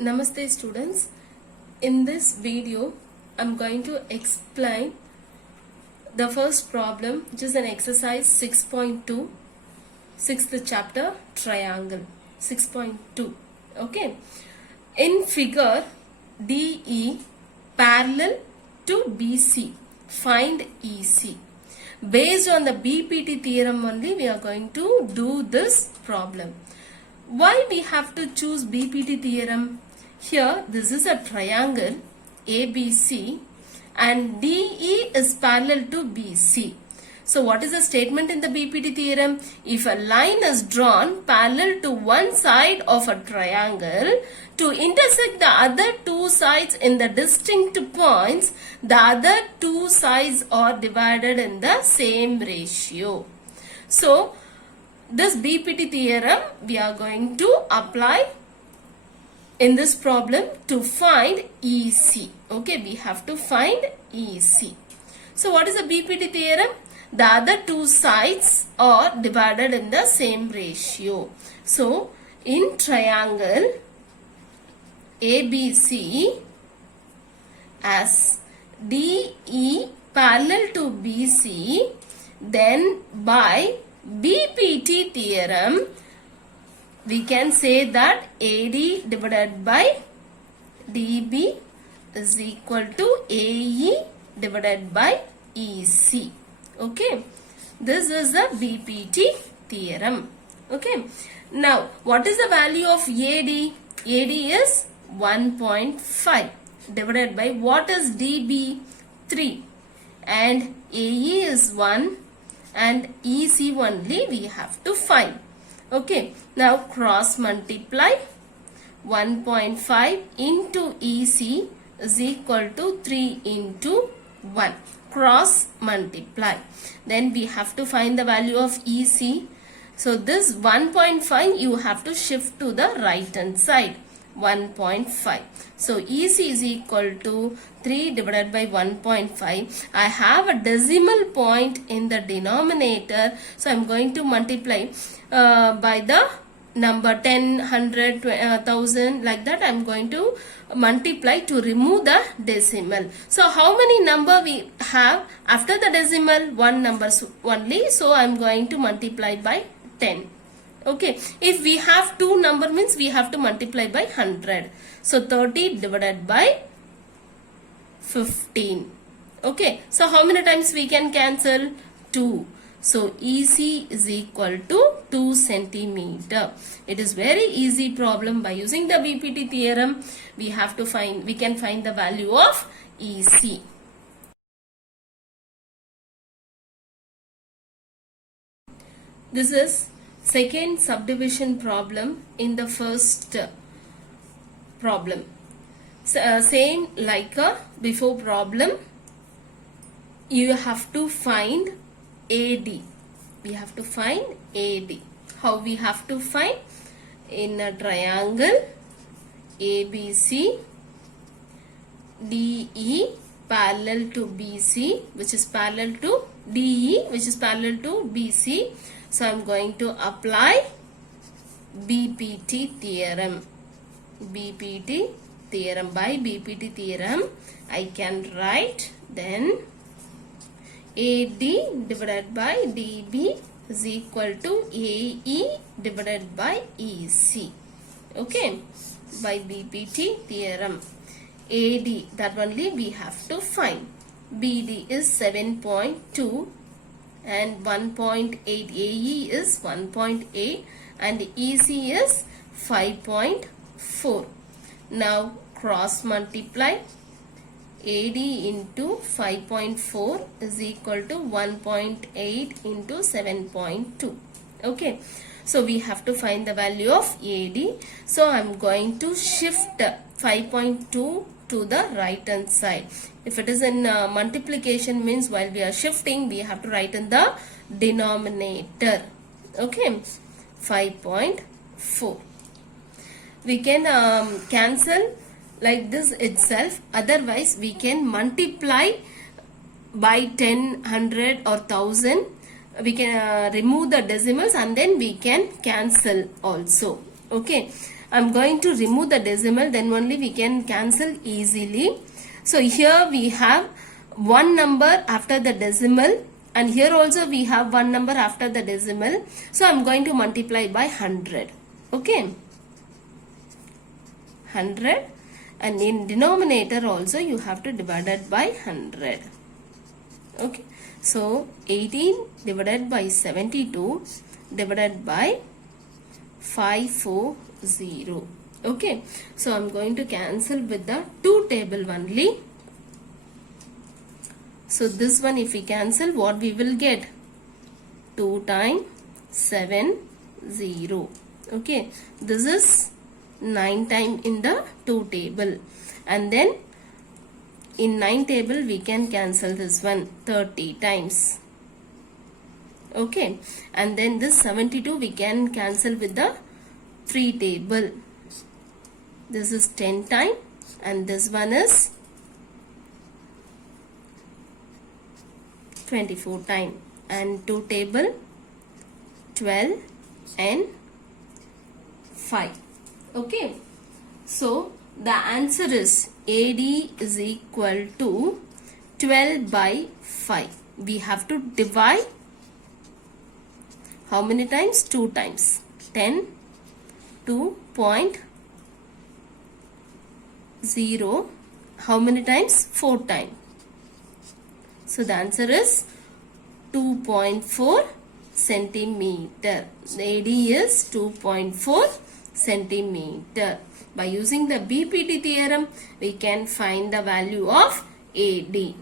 Namaste students. In this video, I'm going to explain the first problem, which is an exercise 6.2, 6th chapter, triangle 6.2. Okay. In figure DE parallel to BC, find EC. Based on the BPT theorem only, we are going to do this problem. Why we have to choose BPT theorem? Here, this is a triangle ABC and DE is parallel to BC. So, what is the statement in the BPT theorem? If a line is drawn parallel to one side of a triangle to intersect the other two sides in the distinct points, the other two sides are divided in the same ratio. So, this BPT theorem we are going to apply in this problem to find EC. Okay, we have to find EC. So what is the BPT theorem? The other two sides are divided in the same ratio. So in triangle ABC as DE parallel to BC, then by BPT theorem, we can say that AD divided by DB is equal to AE divided by EC. Okay. This is the BPT theorem. Okay. Now, what is the value of AD? AD is 1.5 divided by what is DB? 3. And AE is 1. And EC only we have to find. Okay, now cross multiply 1.5 into EC is equal to 3 into 1. Cross multiply. Then we have to find the value of EC. So this 1.5 you have to shift to the right hand side. 1.5. So EC is equal to 3 divided by 1.5. I have a decimal point in the denominator. So I am going to multiply by the number 10, 100, 1000 like that. I am going to multiply to remove the decimal. So how many number we have after the decimal? One number only. So I am going to multiply by 10. Okay, if we have two number means we have to multiply by 100. So 30 divided by 15. Okay, so how many times we can cancel? 2. So EC is equal to 2 centimeter. It is very easy problem. By using the BPT theorem, we can find the value of EC. This is second subdivision problem in the first problem. Same like a before problem, you have to find AD. We have to find AD. How we have to find? In a triangle ABC, DE parallel to BC, which is parallel to DE, which is parallel to BC. So I am going to apply BPT theorem. BPT theorem. By BPT theorem, I can write then AD divided by DB is equal to AE divided by EC. Okay. By BPT theorem. AD, that only we have to find. BD is 7.2. And 1.8 AE is 1.8 and EC is 5.4. Now cross multiply AD into 5.4 is equal to 1.8 into 7.2. Okay. So we have to find the value of AD. So I am going to shift 5.2 to the right hand side. If it is in multiplication means while we are shifting, we have to write in the denominator. Okay. 5.4. We can cancel like this itself. Otherwise, we can multiply by 10, 100 or 1000. We can remove the decimals and then we can cancel also. Okay. I'm going to remove the decimal, then only we can cancel easily. So here we have one number after the decimal, and here also we have one number after the decimal. So I'm going to multiply by 100. Okay, 100, and in denominator also you have to divide it by 100. Okay, so 18 divided by 72 divided by 540. Okay, so I'm going to cancel with the 2 table only. So this one, if we cancel, what we will get? 2 times 7, 0. Okay, this is 9 times in the 2 table, and then in 9 table we can cancel this one 30 times. Okay, and then this 72 we can cancel with the 3 table. This is 10 times, and this one is 24 times, and 2 table 12 and 5. Okay, so the answer is AD is equal to 12 by 5. We have to divide how many times? 2 times. 10, 2.0. How many times? 4 times. So the answer is 2.4 centimeter. The AD is 2.4 centimeter. By using the BPT theorem, we can find the value of AD.